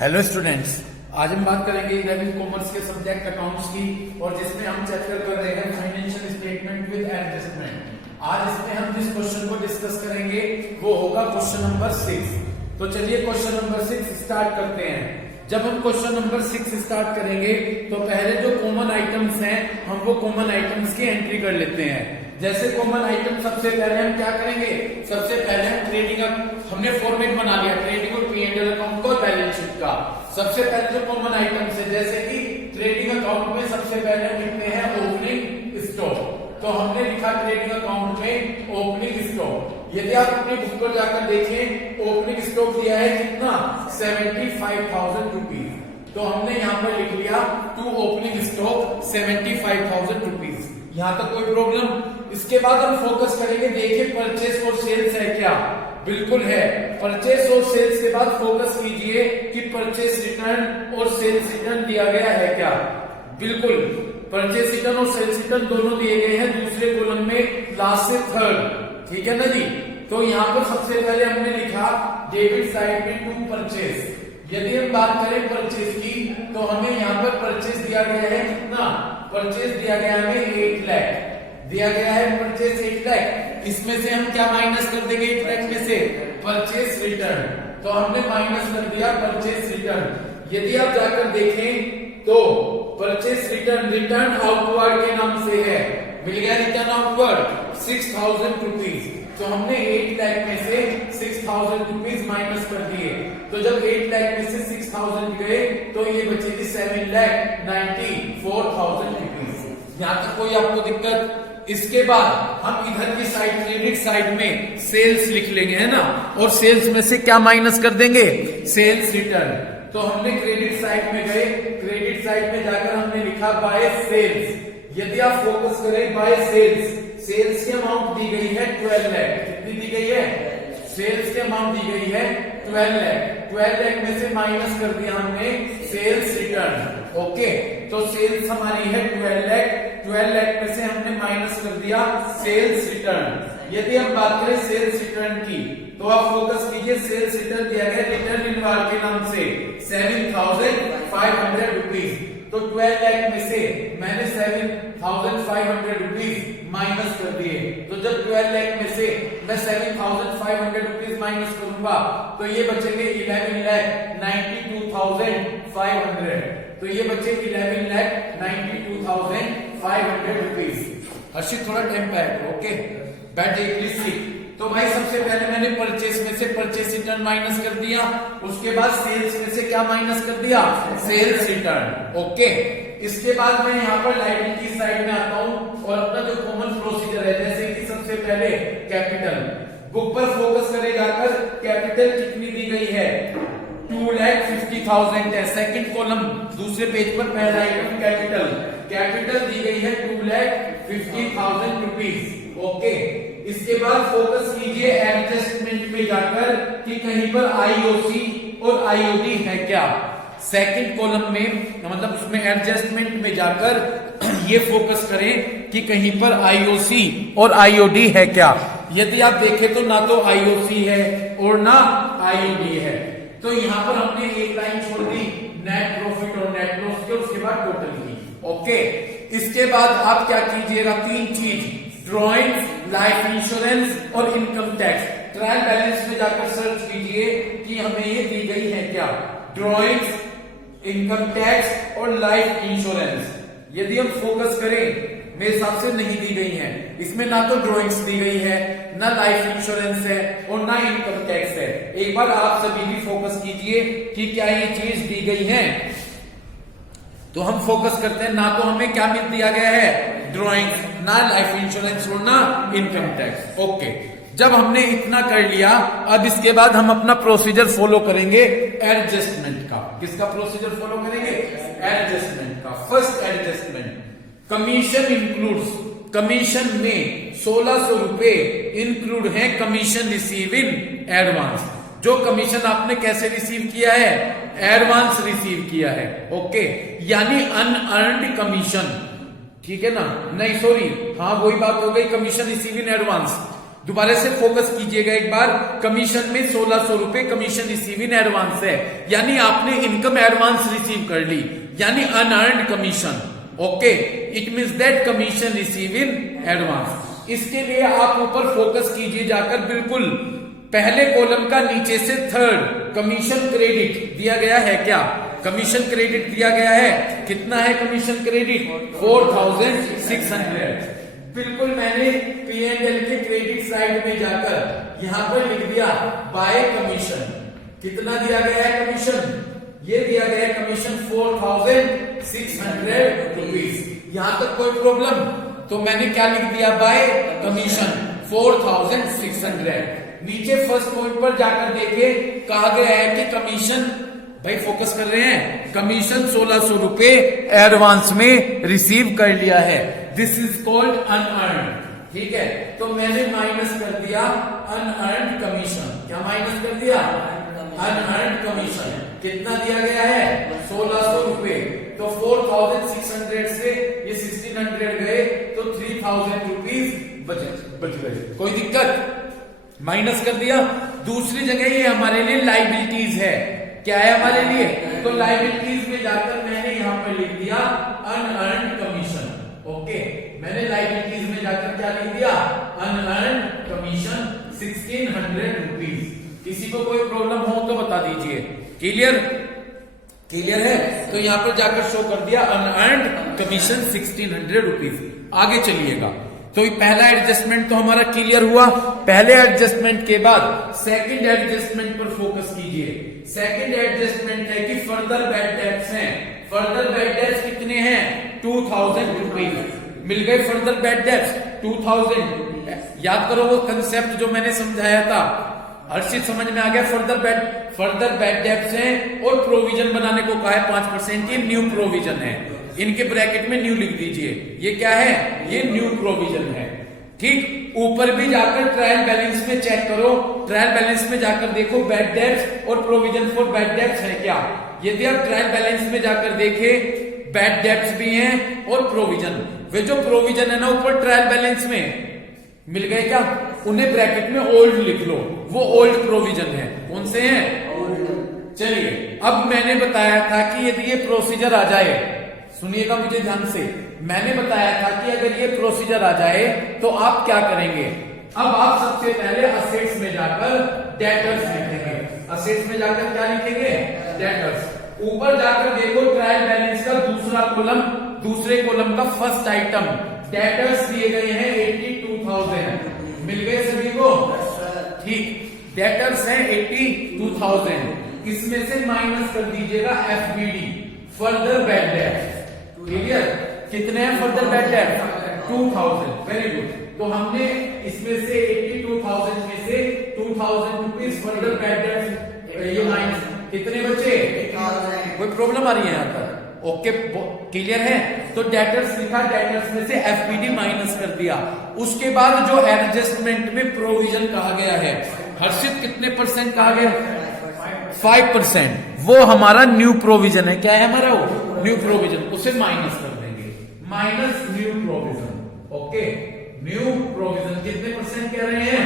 Hello students, आज हम बात करेंगे 11th कॉमर्स के सब्जेक्ट अकाउंट्स की और जिसमें हम चैप्टर कर रहे हैं फाइनेंशियल स्टेटमेंट विद एडजस्टमेंट। आज इसमें हम जिस क्वेश्चन को डिस्कस करेंगे वो होगा क्वेश्चन नंबर 6। तो चलिए क्वेश्चन नंबर 6 स्टार्ट करते हैं। जब हम क्वेश्चन नंबर 6 स्टार्ट करेंगे तो पहले जो कॉमन आइटम्स हैं हम वो कॉमन आइटम्स की एंट्री कर लेते हैं। जैसे कॉमन आइटम सबसे पहले हम क्या करेंगे, सबसे पहले हम ट्रेडिंग, हमने फॉर्मेट बना लिया ट्रेडिंग और P&L अकाउंट को बैलेंस शीट का। सबसे पहले जो कॉमन आइटम्स है जैसे कि ट्रेडिंग अकाउंट में सबसे पहले लिखते हैं ओपनिंग स्टॉक। तो हमने लिखा ट्रेडिंग अकाउंट में ओपनिंग स्टॉक। यदि आप अपनी बुक पर जाकर देखें ओपनिंग स्टॉक दिया है कितना 75,000 रुपीज। तो हमने यहाँ पर लिख लिया टू ओपनिंग स्टॉक 75,000 रुपीज। यहाँ तक कोई प्रॉब्लम? इसके बाद हम फोकस करेंगे, देखिए परचेस और सेल्स है क्या, बिल्कुल है। परचेस और सेल्स के बाद फोकस कीजिए कि परचेस रिटर्न और सेल्स रिटर्न दिया गया है क्या, बिल्कुल। परचेस रिटर्न और सेल्स रिटर्न दोनों दिए गए हैं दूसरे कॉलम में लास्ट से थर्ड, ठीक है ना जी। तो यहाँ पर सबसे पहले हमने लिखा डेबिट साइड में टू परचेस। यदि हम बात करें परचेस की तो हमें यहाँ पर परचेस दिया गया है कितना, परचेस दिया गया है हमें 8 लाख दिया गया है, परचेस 8 लाख। इसमें से हम क्या माइनस कर देंगे 8 लाख में से, परचेस रिटर्न। तो हमने माइनस कर दिया परचेस रिटर्न। यदि आप जाकर देखें तो परचेस रिटर्न रिटर्न आउटवर्ड के नाम से है, मिल गया रिटर्न आउटवर्ड 6,000 रुपीज। तो हमने 8 लाख में से 6,000 रुपीज माइनस कर दिए। तो जब 8 लाख में से 6,000 गए तो ये बचेगी 7,94,000 रुपीज। यहाँ तक कोई आपको दिक्कत? इसके बाद हम इधर की साइड क्रेडिट साइड में सेल्स लिख लेंगे, है ना, और सेल्स में से क्या माइनस कर देंगे, सेल्स रिटर्न। तो हमने क्रेडिट साइड में गए, क्रेडिट साइड में जाकर हमने लिखा बाय सेल्स। यदि आप फोकस करें बाय सेल्स, सेल्स की अमाउंट दी गई है 12 लाख। कितनी दी गई है, सेल्स की अमाउंट दी गई है 12 लाख। 12 लाख में से माइनस कर दिया हमने सेल्स रिटर्न। ओके, तो सेल्स हमारी है 12 लाख, 12 लाख में से हमने माइनस कर दिया सेल्स रिटर्न। यदि हम बात करें सेल्स रिटर्न की तो आप फोकस कीजिए, सेल्स रिटर्न दिया गया रिटर्न इनवाल के नाम से 7,500 रुपीज। तो 12 लाख में से मैंने 7,500 रुपीज माइनस कर दिए। तो जब 12 लाख में से मैं 7,500 रुपीज माइनस करूंगा तो ये बचेंगे 11,92,500। तो ये बचे 11,92,500 रुपीज। हर्षित थोड़ा टाइम पे आएगा, ओके, बैठे प्लीज सीट। तो भाई सबसे पहले मैंने परचेस में से परचेस रिटर्न माइनस कर दिया, उसके बाद सेल्स में से क्या माइनस कर दिया, सेल्स रिटर्न। ओके, इसके बाद मैं यहाँ पर लायबिलिटी साइड में आता हूँ और अपना जो कॉमन प्रोसीजर है जैसे कि सबसे पहले कैपिटल, बुक पर फोकस करे जाकर कैपिटल कितनी दी गई है 2,50,000 है। सेकंड कॉलम दूसरे पेज पर पहला आइटम कैपिटल, कैपिटल दी गई है 2,50,000 रुपीज। ओके, इसके बाद फोकस कीजिए एडजस्टमेंट में जाकर कि कहीं पर आईओसी और आईओडी है क्या। सेकंड कॉलम में मतलब उसमें एडजस्टमेंट में जाकर ये फोकस करें कि कहीं पर आईओसी और आईओडी है क्या। यदि आप देखें तो ना तो आईओसी है और ना आईओडी है। तो यहाँ पर हमने एक लाइन छोड़ दी नेट प्रॉफिट और नेट लॉस की, उसके बाद टोटल की। ओके, इसके बाद आप क्या कीजिएगा, 3 चीज, ड्रॉइंग, लाइफ इंश्योरेंस और इनकम टैक्स। ट्रायल बैलेंस में जाकर सर्च कीजिए कि हमें ये दी गई है क्या, ड्रॉइंग्स, इनकम टैक्स और लाइफ इंश्योरेंस। यदि हम फोकस करें मेरे हिसाब से नहीं दी गई है, इसमें ना तो ड्रॉइंग्स दी गई है, ना लाइफ इंश्योरेंस है और ना इनकम टैक्स है। एक बार आप सभी भी फोकस कीजिए कि क्या ये चीज दी गई है। तो हम फोकस करते हैं, ना तो हमें क्या मिल दिया गया है ड्रॉइंग्स, ना लाइफ इंश्योरेंस और ना इनकम टैक्स। ओके, जब हमने इतना कर लिया अब इसके बाद हम अपना प्रोसीजर फॉलो करेंगे एडजस्टमेंट का। किसका प्रोसीजर फॉलो करेंगे, एडजस्टमेंट का। First adjustment, commission includes, commission में 1,600 रुपए इंक्लूड है कमीशन रिसीव इन एडवांस। जो कमीशन आपने कैसे रिसीव किया है, एडवांस रिसीव किया है। ओके, यानी अनअर्न्ड कमीशन, ठीक है ना, नहीं सॉरी, हाँ वही बात हो गई, कमीशन रिसीव इन एडवांस। दोबारा से फोकस कीजिएगा एक बार। कमीशन में 1600 रुपए कमीशन रिसीव इन एडवांस है, यानी आपने इनकम एडवांस रिसीव कर ली, यानी unearned commission. Okay, it means that commission receive in advance. इसके लिए आप ऊपर फोकस कीजिए जाकर, बिल्कुल पहले कॉलम का नीचे से थर्ड कमीशन क्रेडिट दिया गया है क्या? कमीशन क्रेडिट दिया गया है। कितना है कमीशन क्रेडिट? 4600। बिल्कुल मैंने P&L के क्रेडिट साइड में जाकर यहां पर लिख दिया बाय कमीशन। कितना दिया गया है कमीशन? ये दिया गया है कमीशन 4600 रुपीज। यहां तक कोई प्रॉब्लम? तो मैंने क्या लिख दिया? Bye commission 4600। नीचे फर्स्ट पॉइंट पर जाकर देखिए, कहा गया है कि कमीशन, भाई फोकस कर रहे हैं, कमीशन 1600 रुपए एडवांस में रिसीव कर लिया है। This is called unearned. ठीक है, तो मैंने माइनस कर दिया अनअर्न्ड कमीशन। क्या माइनस कर दिया? Unearned commission. कितना दिया गया है? 1600 रुपए। तो 4600 से ये 1600 गए, तो 3000 रुपीज बच गए। कोई दिक्कत? माइनस कर दिया। दूसरी जगह ये हमारे लिए लाइबिलिटीज है। क्या है हमारे लिए? तो लाइबिलिटीज में जाकर मैंने यहां पर लिख दिया अनअर्न्ड कमीशन। ओके, मैंने लाइबिलिटीज में जाकर क्या लिख दिया? Unearned commission 1600 rupees. किसी को कोई प्रॉब्लम हो तो बता दीजिए। क्लियर? क्लियर है? तो यहां पर जाकर शो कर दिया अनअर्न्ड कमीशन 1600 रुपीज। आगे चलिएगा। तो पहला एडजस्टमेंट तो हमारा क्लियर हुआ। पहले एडजस्टमेंट के बाद सेकंड एडजस्टमेंट पर फोकस कीजिए। सेकंड एडजस्टमेंट है कि फर्दर बैड डेट्स हैं। फर्दर बैड डेट्स कितने हैं? 2000 रुपीज। मिल गए फर्दर बैड डेट्स 2000। याद करो वो कंसेप्ट जो मैंने समझाया था, हर चीज समझ में आ गया। फर्दर बैड डेट्स हैं और प्रोविजन बनाने को कहा है 5%। ये न्यू प्रोविजन है, इनके ब्रैकेट में न्यू लिख दीजिए। ये क्या है? ये न्यू प्रोविजन है। ठीक, ऊपर भी जाकर ट्रायल बैलेंस में चेक करो। ट्रायल बैलेंस में जाकर देखो बैड डेट्स और प्रोविजन फॉर बैड डेट्स है क्या। यदि आप ट्रायल बैलेंस में जाकर देखे, बैड डेट्स भी हैं और प्रोविजन, वे जो प्रोविजन है ना ऊपर ट्रायल बैलेंस में मिल गए क्या, उन्हें ब्रैकेट में ओल्ड लिख लो। वो ओल्ड प्रोविजन है। कौन से हैं? चलिए, अब मैंने बताया था कि यदि ये प्रोसीजर आ जाए, सुनिएगा मुझे ध्यान से, मैंने बताया था कि अगर ये प्रोसीजर आ जाए तो आप क्या करेंगे। अब आप सबसे पहले असेट्स में जाकर डेटर्स लिखेंगे। असेट्स में जाकर क्या लिखेंगे? डेटर्स। ऊपर जाकर देखो ट्रायल बैलेंस का दूसरा कॉलम, दूसरे कॉलम का फर्स्ट आइटम डेटर्स दिए गए हैं 82,000। मिल गए सभी को? ठीक, डेटर्स हैं 82,000। इसमें से माइनस कर दीजिएगा FBD, further bad debt. Clear? कितने हैं further bad debt? 2000। Very good. तो हमने इसमें से 82,000 में से 2000 रुपीज फर्दर बैड डेट, ये माइनस कितने बचे? कोई प्रॉब्लम आ रही है यहाँ पर? ओके, क्लियर है? तो डेटर्स लिखा, डेटर्स में से FBD माइनस कर दिया। उसके बाद जो एडजस्टमेंट में प्रोविजन कहा गया है, हर्षित कितने % कहा गया? 5%। वो हमारा न्यू प्रोविजन है। क्या है हमारा वो? New provision. उसे माइनस कर देंगे, minus new provision. Okay, new provision कितने % कह रहे हैं?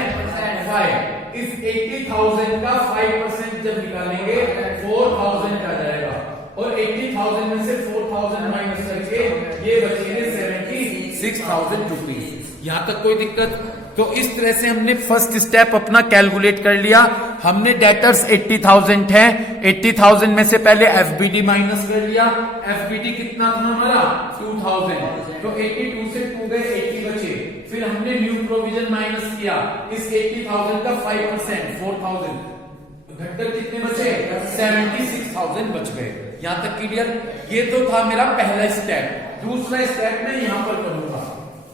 5। इस 80,000 का 5% जब निकालेंगे 4,000 का जाएगा, और 80,000 में से 4,000 माइनस करके ये बचेंगे 76,000 रुपीज। यहां तक कोई दिक्कत? तो इस तरह से हमने फर्स्ट स्टेप अपना कैलकुलेट कर लिया। हमने डेटर्स 80,000 है, 80,000 में से पहले FBD माइनस कर लिया। FBD कितना था हमारा? 2000। तो 82 से 2 गए, 80 बचे। फिर हमने न्यू प्रोविजन माइनस किया। इस 80,000 का 5% 4,000 घटकर कितने बचे? 76,000 बच गए। यहां तक क्लियर? ये तो था मेरा पहला स्टेप। दूसरा स्टेप मैं यहां पर करूंगा।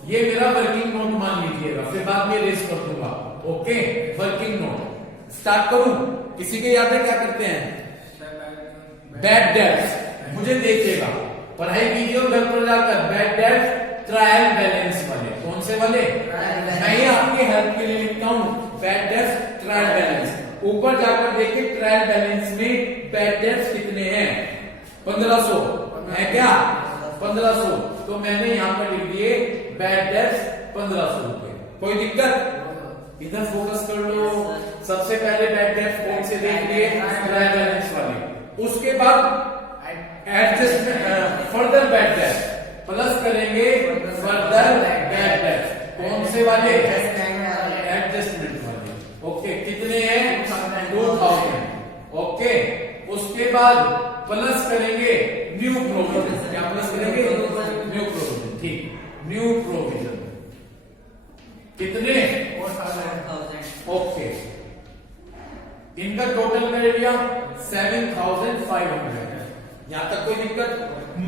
ये मेरा वर्किंग नोट मान लीजिएगा, फिर बाद में रेस कर दूंगा। ओके, वर्किंग नोट स्टार्ट करूं? किसी के याद है क्या करते हैं? Bad debts. मुझे देखिएगा, पढ़ाई कीजिए घर पर जाकर। बैड डेट्स ट्रायल बैलेंस वाले। कौन से वाले? मैं ही आपकी हेल्प के लिए लिखता हूं बैड डेट्स ट्रायल बैलेंस। ऊपर जाकर देखिए ट्रायल बैलेंस में बैड डेट्स कितने हैं? 1500 है क्या? 1500। तो मैंने यहां पर लिख दिए बैड डेट्स 1500 रुपए। कोई दिक्कत? इधर फोकस कर लो। सबसे पहले बैड डेब्ट कौन से देख लिए, ट्रायल बैलेंस वाले। उसके बाद एडजस्टमेंट फर्दर बैड डेब्ट प्लस करेंगे फर्दर बैड डेब्ट कौन से वाले, एडजस्टमेंट वाले। ओके कितने हैं 2000। ओके उसके बाद प्लस करेंगे न्यू प्रोविजन, क्या प्लस करेंगे न्यू प्रोविजन। ठीक न्यू प्रोविजन कितने 4000। ओके इनका टोटल कर लिया 7500। यहां तक कोई दिक्कत।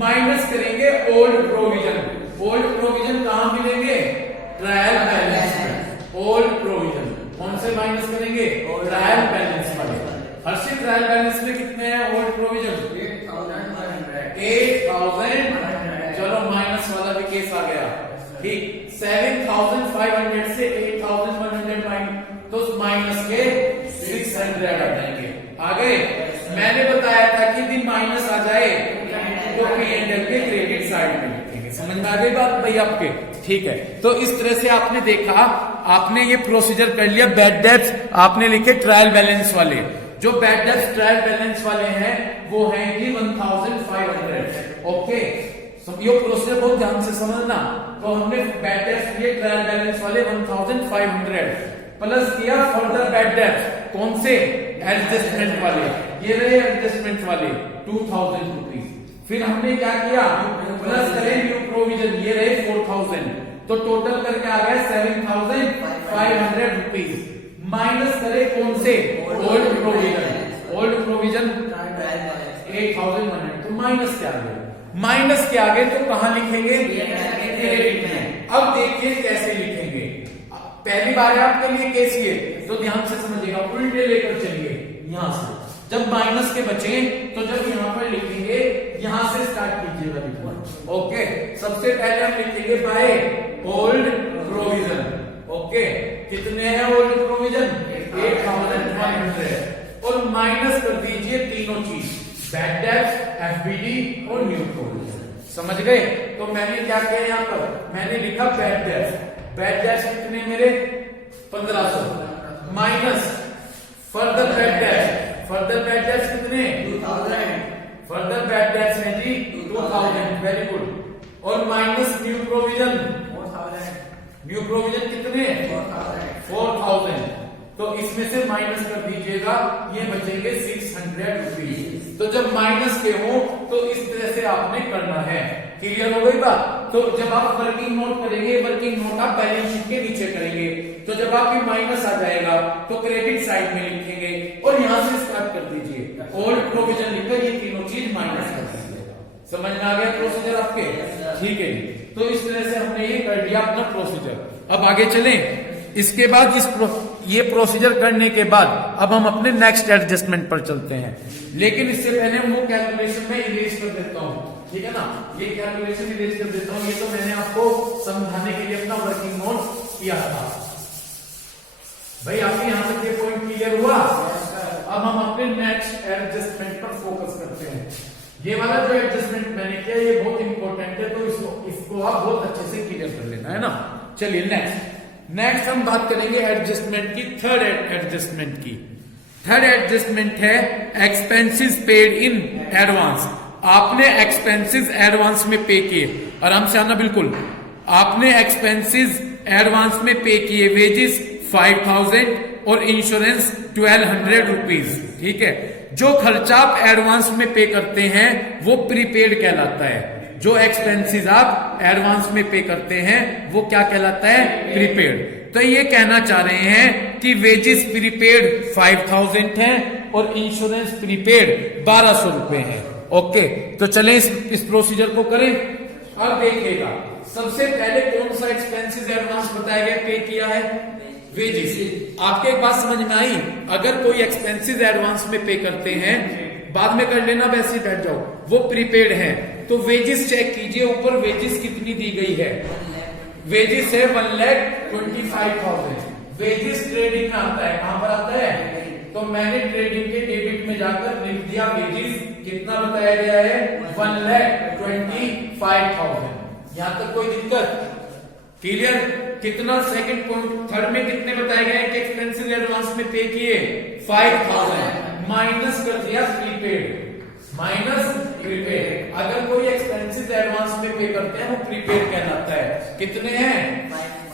माइनस करेंगे ओल्ड प्रोविजन। ओल्ड प्रोविजन कहां मिलेंगे, ट्रायल बैलेंस में। ओल्ड प्रोविजन कौन से माइनस करेंगे, ट्रायल बैलेंस वाले। हर्षित ट्रायल बैलेंस में कितने हैं ओल्ड प्रोविजन 8000। चलो माइनस वाला भी केस आ गया। ठीक 7500 से 8100 माइनस तो माइनस के 600 आ जाएंगे। आ गए। मैंने बताया था कि यदि माइनस आ जाए तो P&L के क्रेडिट साइड में लिखेंगे। समझ में आ गई बात भाई आपके। ठीक है तो इस तरह से आपने देखा, आपने ये प्रोसीजर कर लिया। बैड डेब्ट्स आपने लिखे ट्रायल बैलेंस वाले। जो बैड डेब्ट्स ट्रायल बैलेंस वाले हैं वो हैं कि 1500। ओके ये प्रोसीजर बहुत ध्यान से समझना। तो हमने बैड डेब्ट्स लिए ट्रायल बैलेंस वाले 1500 प्लस किया फर्दर बैड डेब्ट्स कौन से, एडजस्टमेंट वाले। ये रहे एडजस्टमेंट वाले 2000 रुपीज। फिर हमने क्या किया, प्लस करें न्यू प्रोविजन, ये रहे 4000। तो टोटल करके आ गया 7500 रुपीज। माइनस करे कौन से, ओल्ड प्रोविजन। Old provision 8100। तो माइनस क्या आ गया, माइनस के आगे तो कहां लिखेंगे, क्रेडिट में। अब देखिए कैसे लिखेंगे। पहली बार है आपके लिए केस ये, तो ध्यान से समझिएगा। उल्टे लेकर चलिए यहां से। जब माइनस के बचे तो जब यहां पर लिखेंगे यहां से स्टार्ट कीजिएगा लिखना। ओके सबसे पहले हम लिखेंगे बाय ओल्ड प्रोविजन। ओके कितने हैं ओल्ड प्रोविजन 8100 और माइनस कर दीजिए तीनों चीज, बैड डेब्ट्स, एफबीडी और न्यू प्रोविजन। समझ गए। तो मैंने क्या किया यहाँ पर, मैंने लिखा बैड डेब्ट्स। बैड डेब्ट्स कितने मेरे 1500 minus further bad debts. Further bad debts कितने 2000। फर्दर बैड डेब्ट्स है जी 2000। Very good. और minus new provision 4000। New provision कितने 4000। तो इसमें से माइनस कर दीजिएगा, ये बचेंगे 600 रुपीज। तो जब माइनस के हो तो इस तरह से आपने करना है। क्लियर हो गई बात। तो जब आप वर्किंग नोट करेंगे, वर्किंग नोट आप बैलेंस शीट के नीचे करेंगे। तो जब आपकी माइनस आ जाएगा तो क्रेडिट साइड में लिखेंगे और यहां से स्टार्ट कर दीजिए। ओल्ड प्रोविजन लिखकर ये तीनों चीज माइनस कर दीजिएगा। समझ में आ गया प्रोसीजर आपके। ठीक है जी। तो इस तरह से हमने ये कर दिया अपना प्रोसीजर। अब आगे चलें। इसके बाद ये प्रोसीजर करने के बाद अब हम अपने नेक्स्ट एडजस्टमेंट पर चलते हैं। लेकिन इससे पहले वो कैलकुलेशन में इरेज कर देता हूं, ठीक है ना। ये कैलकुलेशन इरेज कर देता हूं। ये तो मैंने आपको समझाने के लिए अपना वर्किंग नोट किया था भाई। आपके यहां तक ये पॉइंट क्लियर हुआ। अब हम अपने नेक्स्ट एडजस्टमेंट पर फोकस करते हैं। ये वाला जो एडजस्टमेंट मैंने किया ये बहुत इंपॉर्टेंट है, तो इसको आप बहुत अच्छे से क्लियर कर लेना है ना। चलिए नेक्स्ट हम बात करेंगे एडजस्टमेंट की, थर्ड एडजस्टमेंट की। थर्ड एडजस्टमेंट है एक्सपेंसेस पेड इन एडवांस। आपने एक्सपेंसेस एडवांस में पे किए, आराम से आना बिल्कुल। आपने एक्सपेंसेस एडवांस में पे किए, वेजेस 5000 और इंश्योरेंस 1200 रुपीज। ठीक है। जो खर्चा आप एडवांस में पे करते हैं वो प्रीपेड कहलाता है। जो एक्सपेंसेस आप एडवांस में पे करते हैं वो क्या कहलाता है, प्रीपेड। तो ये कहना चाह रहे हैं कि वेजेस प्रीपेड 5000 है और इंश्योरेंस प्रीपेड 1200 रुपए है। ओके तो चलें इस प्रोसीजर को करें। अब देखिएगा सबसे पहले कौन सा एक्सपेंसेस एडवांस बताया गया पे किया है, वेजेस। आपके एक बात समझ में आई, अगर कोई एक्सपेंसेस एडवांस में पे करते हैं, बाद में कर लेना वैसे बैठ जाओ, वो प्रीपेड है तो वेजेस चेक कीजिए ऊपर वेजेस कितनी दी गई है। वेजेस है 1,25,000। वेजेस ट्रेडिंग में आता है, कहां पर आता है, तो मैंने ट्रेडिंग के डेबिट में जाकर लिख दिया वेजेस कितना बताया गया है 1,25,000। यहां तक कोई दिक्कत, क्लियर। कितना सेकंड पॉइंट थर्ड में कितने बताए गए कि एक्सपेंसेस एडवांस में पे किए 5000 माइनस कर दिया प्रीपेड माइनस प्रीपेड। अगर कोई एक्सपेंसेस एडवांस में पे करते हैं वो प्रीपेड कहलाता है। कितने हैं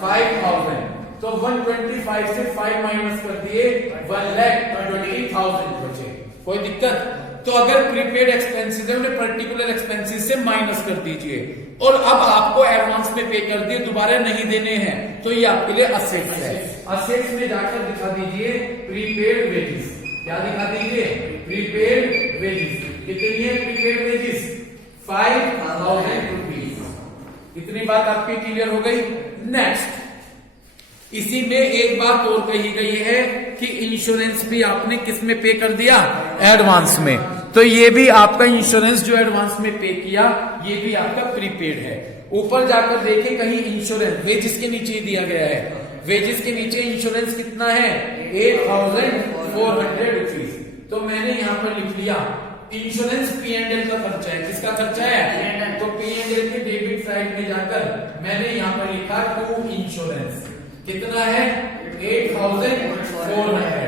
5000 तो 125 से 5 माइनस कर दिए 1,20,000 बचे। कोई दिक्कत? तो अगर प्रीपेड एक्सपेंसेस है उन्हें पर्टिकुलर एक्सपेंसेस से माइनस कर दीजिए और अब आपको एडवांस में पे कर दिए दोबारा नहीं देने हैं तो ये आपके लिए असेट्स है। असेट्स में जाकर दिखा दीजिए प्रीपेड वेजेस। क्या दिखा दीजिए प्रीपेड वेजेस। कितनी है प्रीपेड वेजेस 5,000 रुपीज। इतनी बात आपकी क्लियर हो गई। नेक्स्ट इसी में एक बात और कही गई है कि इंश्योरेंस भी आपने किस में पे कर दिया एडवांस में। तो ये भी आपका इंश्योरेंस जो एडवांस में पे किया ये भी आपका प्रीपेड है। ऊपर जाकर देखें कहीं इंश्योरेंस वेजेस के नीचे ही दिया गया है। वेजेस के नीचे इंश्योरेंस कितना है 8,400 रुपीज। तो मैंने यहां पर लिख लिया इंश्योरेंस P&L का खर्चा है। किसका खर्चा है? तो P&L के डेबिट साइड में जाकर मैंने यहां पर लिखा टू इंश्योरेंस। कितना है 8,400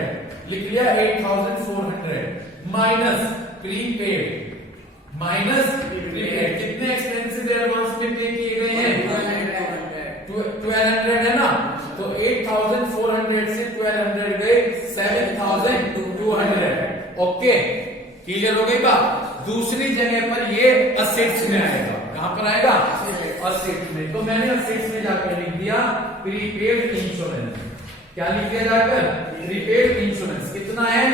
लिख लिया 8,400 माइनस प्रीपेड माइनस प्रीपेड। कितने एक्सपेंसेस एडवांस में पे किए गए हैं 1200 है ना। तो 8,400 से 1200 गए 7,200। ओके क्लियर हो गई बात। दूसरी जगह पर ये असेट्स में आएगा। कहां पर आएगा असेट्स में। तो मैंने असेट्स में जाकर लिख दिया प्रीपेड इंश्योरेंस। क्या लिख दिया जाकर प्रीपेड इंश्योरेंस। कितना है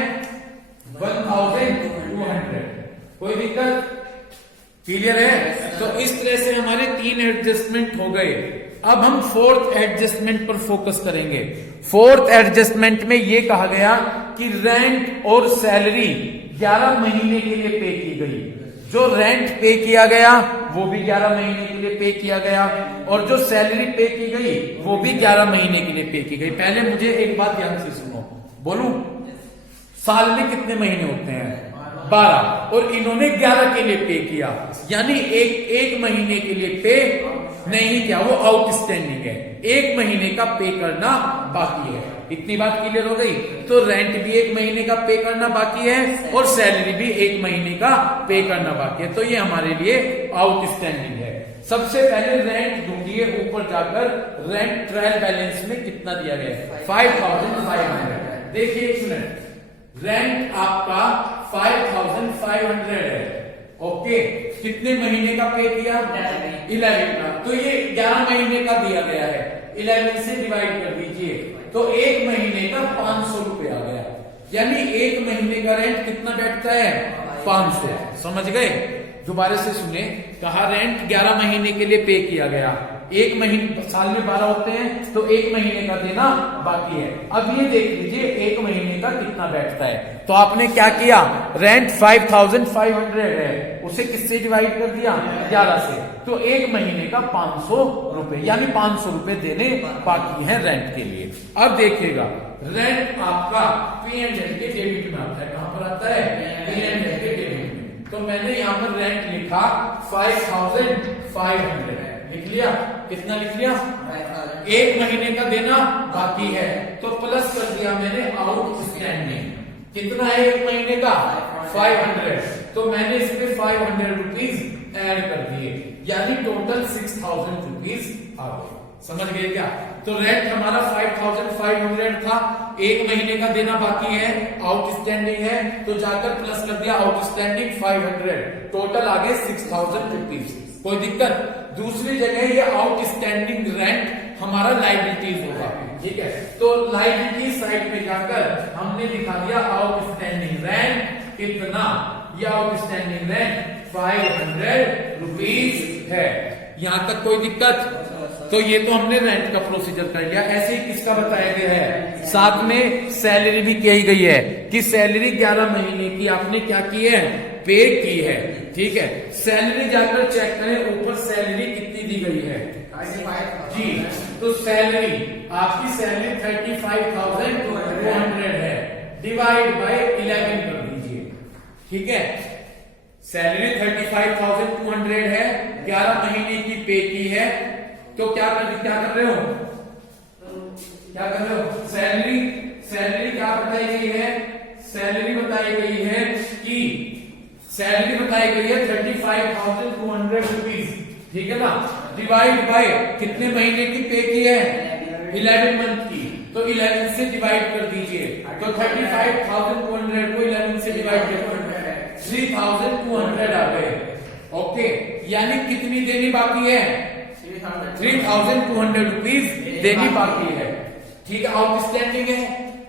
1,200। कोई दिक्कत? क्लियर है। तो इस तरह से हमारे 3 एडजस्टमेंट हो गए। अब हम फोर्थ एडजस्टमेंट पर फोकस करेंगे। फोर्थ एडजस्टमेंट में यह कहा गया कि रेंट और सैलरी 11 महीने के लिए पे की गई। जो रेंट पे किया गया वो भी 11 महीने के लिए पे किया गया और जो सैलरी पे की गई वो भी 11 महीने के लिए पे की गई। पहले मुझे एक बात ध्यान से सुनो। बोलूं साल में कितने महीने होते हैं 12 और इन्होंने 11 के लिए पे किया यानी एक महीने के लिए पे नहीं किया वो आउटस्टैंडिंग है। 1 महीने का पे करना बाकी है। इतनी बात क्लियर हो गई। तो रेंट भी 1 महीने का पे करना बाकी है और सैलरी भी 1 महीने का पे करना बाकी है। तो ये हमारे लिए आउटस्टैंडिंग है। सबसे पहले रेंट ढूंढिए। ऊपर जाकर रेंट ट्रायल बैलेंस में कितना दिया गया है 5,500। देखिए 1 मिनट रेंट आपका 5,500 है। ओके कितने महीने का पे किया 11 का। तो ये 11 महीने का दिया गया है। 11 से डिवाइड कर दीजिए तो 1 महीने का 500 रुपए आ गया। यानी 1 महीने का रेंट कितना बैठता है 500। समझ गए? दोबारा से सुने। कहा रेंट 11 महीने के लिए पे किया गया। 1 महीने साल में 12 होते हैं तो 1 महीने का देना बाकी है। अब ये देख लीजिए 1 महीने का कितना बैठता है। तो आपने क्या किया रेंट 5,500 है उसे किससे डिवाइड कर दिया 11 से। तो 1 महीने का 500 रुपए यानी 500 रुपए देने बाकी हैं रेंट के लिए। अब देखिएगा रेंट आपका P&L के डेबिट में आता है। कहां पर आता है P&L के डेबिट में। तो मैंने यहां पर रेंट लिखा 5,500 लिख लिया। कितना लिख लिया 1 महीने का देना बाकी है तो प्लस कर दिया मैंने आउटस्टैंडिंग। कितना है 1 महीने का 500। तो मैंने इसमें 500 रुपीज ऐड कर दिए यानी टोटल 6,000 रुपीज आ गए। समझ गए क्या? तो रेंट हमारा 5,500 था। 1 महीने का देना बाकी है आउटस्टैंडिंग है तो जाकर प्लस कर दिया आउटस्टैंडिंग 500 टोटल आ गए 6,000 रुपीज। कोई दिक्कत? दूसरी जगह ये आउटस्टैंडिंग रेंट हमारा लायबिलिटीज होगा। ठीक है तो लायबिलिटी साइड में जाकर हमने दिखा दिया आउटस्टैंडिंग रेंट कितना। ये आउटस्टैंडिंग रेंट 500 रुपीज है। यहां तक कोई दिक्कत? तो ये तो हमने रेंट का प्रोसीजर कर लिया। ऐसे ही किसका बताया गया है साथ में सैलरी भी कही गई है कि सैलरी 11 महीने की आपने क्या की है पे की है। ठीक है सैलरी जाकर चेक करें ऊपर सैलरी कितनी दी गई है जी। तो सैलरी आपकी सैलरी 35,200 है डिवाइड बाय 11 कर दीजिए। ठीक है सैलरी 35,200 है 11 महीने की पे की है। तो क्या कर रहे हो क्या कर रहे हो, सैलरी, सैलरी क्या बताई गई है, सैलरी बताई गई है कि सैलरी बताई गई है 35,200 रुपीज, ठीक है ना, डिवाइड बाय कितने महीने की पे की है, 11 मंथ की, तो 11 से डिवाइड कर दीजिए, तो 35,200 को 11 से डिवाइड कर 3,200 आ गए। ओके, यानी कितनी देनी बाकी है, 3,200 रुपीज देनी बाकी है, ठीक है, आउटस्टैंडिंग है।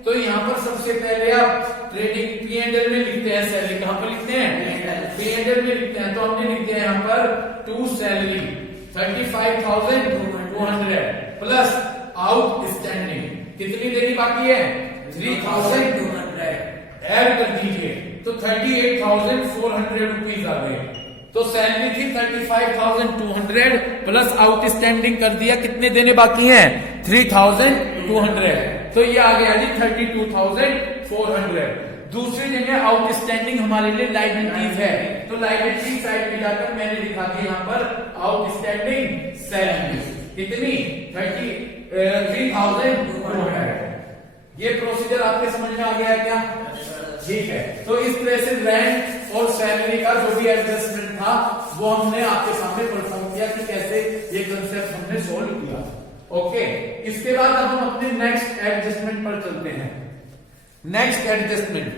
तो यहाँ पर सबसे पहले आप ट्रेडिंग P&L में लिखते हैं, सैलरी कहां पर लिखते हैं, P&L में लिखते हैं, तो हमने लिखते हैं यहाँ पर टू सैलरी 35,200 प्लस आउटस्टैंडिंग कितनी देनी बाकी है, 3,200 ऐड कर दीजिए, तो 38,400 रुपीज आ गए। तो सैलरी थी 35,200 प्लस आउटस्टैंडिंग कर दिया, कितने देने बाकी हैं, 3,200, तो ये आ गया जी 32,400। दूसरी जगह आउटस्टैंडिंग हमारे लिए लायबिलिटीज है, तो लायबिलिटी साइड में जाकर मैंने लिखा दिया यहाँ पर आउटस्टैंडिंग सैलरी कितनी 3,200। ये प्रोसीजर आपके समझ में आ गया है क्या, ठीक है। तो इस तरह से रेंट और सैलरी का जो भी एडजस्टमेंट था वो हमने आपके सामने परफॉर्म किया कि कैसे ये कंसेप्ट हमने सोल्व किया। ओके, इसके बाद अब हम अपने नेक्स्ट एडजस्टमेंट पर चलते हैं। नेक्स्ट एडजस्टमेंट,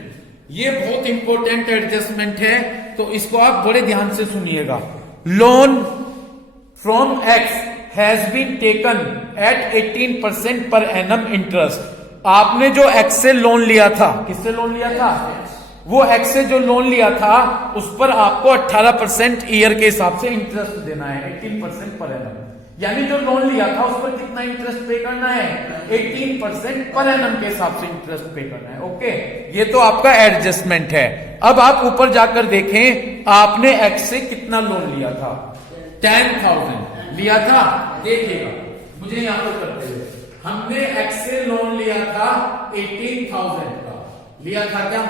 ये बहुत इंपॉर्टेंट एडजस्टमेंट है, तो इसको आप बड़े ध्यान से सुनिएगा। Loan from x has been taken at 18% per annum interest. आपने जो एक्स से लोन लिया था, किससे लोन लिया था, वो एक्स से जो लोन लिया था उस पर आपको 18% ईयर के हिसाब से इंटरेस्ट देना है, 18% पर एनम। यानी जो लोन लिया था उस पर कितना इंटरेस्ट पे करना है, 18% पर एनम के हिसाब से इंटरेस्ट पे करना है। ओके, ये तो आपका एडजस्टमेंट है। अब आप ऊपर जाकर देखें, आपने एक्स से कितना लोन लिया था, 10,000 लिया था। देखिएगा मुझे यहां पर करते हुए, हमने एक्स से लोन लिया था 18,000 का, लिया था क्या,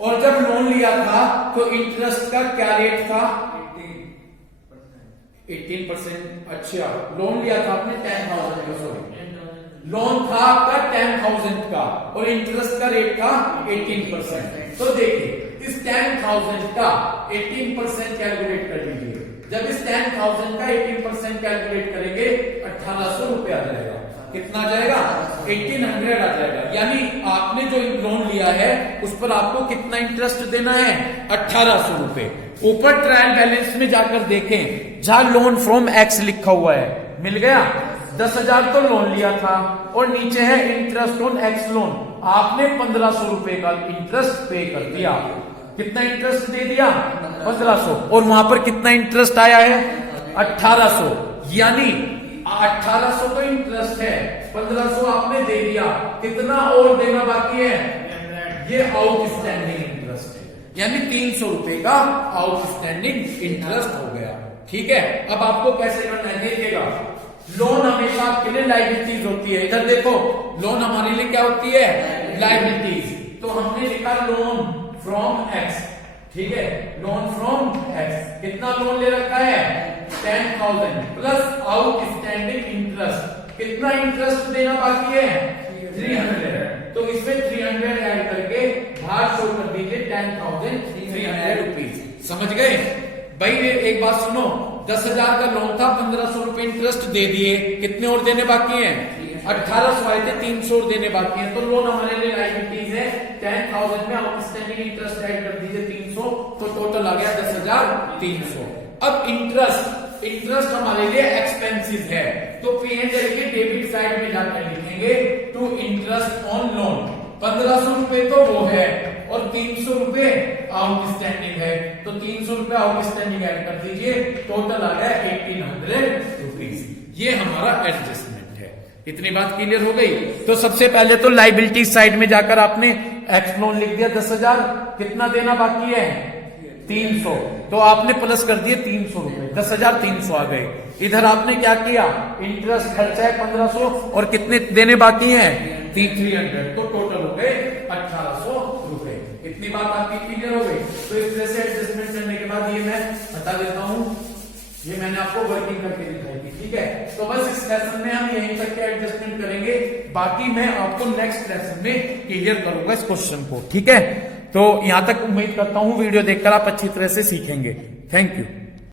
और जब लोन लिया था तो इंटरेस्ट का क्या रेट था, 18%। अच्छा, लोन लिया था आपने 10,000 का, सॉरी लोन था आपका 10,000 का और इंटरेस्ट का रेट था 18%। तो देखिए इस 10,000 का 18% कैलकुलेट कर लीजिए। जब इस 10,000 का 18% कैलकुलेट करेंगे 1,800 रुपया आ जाएगा। कितना जाएगा, 1,800 आ जाएगा। यानी आपने जो लोन लिया है उस पर आपको कितना इंटरेस्ट देना है, 1,800 रुपए। ऊपर ट्रायल बैलेंस में जाकर देखें, जहां लोन फ्रॉम एक्स लिखा हुआ है, मिल गया 10,000 तो लोन लिया था, और नीचे है इंटरेस्ट ऑन एक्स लोन, आपने 1,500 रुपए का इंटरेस्ट पे कर दिया। कितना इंटरेस्ट दे दिया, 1,500, और वहां पर कितना इंटरेस्ट आया है, 1,800। यानी 1,800 तो इंटरेस्ट है, 1,500 आपने दे दिया, कितना और देना बाकी है, ये आउटस्टैंडिंग इंटरेस्ट है, यानी 300 रुपए का आउटस्टैंडिंग इंटरेस्ट हो गया। ठीक है, अब आपको कैसे करना है, देखिएगा। लोन हमेशा आपके लिए लायबिलिटीज होती है। इधर देखो, लोन हमारे लिए क्या होती है, लायबिलिटीज। तो हमने लिखा लोन फ्रॉम एक्स, ठीक है, लोन फ्रॉम एक्स। कितना लोन ले रखा है, 10,000 प्लस आउटस्टैंडिंग इंटरेस्ट। कितना इंटरेस्ट देना बाकी है, 300। तो इसमें 300 ऐड करके बाहर शो कर दीजिए 10,300 रुपीज। समझ गए भाई? एक बात सुनो, 10,000 का लोन था, 1,500 रुपए इंटरेस्ट दे दिए, कितने और देने बाकी हैं, 1,800 आए थे, 300 और देने बाकी हैं। तो लोन हमारे लिए लायबिलिटीज है, 10,000 में आउटस्टैंडिंग इंटरेस्ट ऐड कर दीजिए 300, तो टोटल आ गया 10,300। अब इंटरेस्ट हमारे लिए एक्सपेंसिव है, तो P&L के डेबिट साइड में जाकर लिखेंगे टू इंटरेस्ट ऑन लोन। 1,500 रुपए तो वो है और 300 रुपए आउटस्टैंडिंग है, तो 300 रुपए आउटस्टैंडिंग ऐड कर दीजिए, टोटल आ गया 1,800 रुपीज। ये हमारा एडजस्टमेंट है। इतनी बात क्लियर हो गई? तो सबसे पहले तो लायबिलिटी साइड में जाकर आपने एक्स लोन लिख दिया 10,000, कितना देना बाकी है, 300, तो आपने प्लस कर दिए 300 रुपए, 10,300 आ गए। इधर आपने क्या किया, इंटरेस्ट खर्चा है 1,500 और कितने देने बाकी हैं, 300, तो टोटल हो गए 1,800 रुपए। इतनी बात आपकी क्लियर हो गई? तो इस तरह से एडजस्टमेंट करने के बाद ये मैं बता देता हूं, ये मैंने आपको वर्किंग करके दिखाई थी। ठीक है। तो बस इस लेसन में हम यहीं तक के एडजस्टमेंट करेंगे, बाकी मैं आपको नेक्स्ट लेसन में क्लियर करूंगा इस क्वेश्चन को, ठीक है। तो यहां तक उम्मीद करता हूं वीडियो देखकर आप अच्छी तरह से सीखेंगे। Thank you.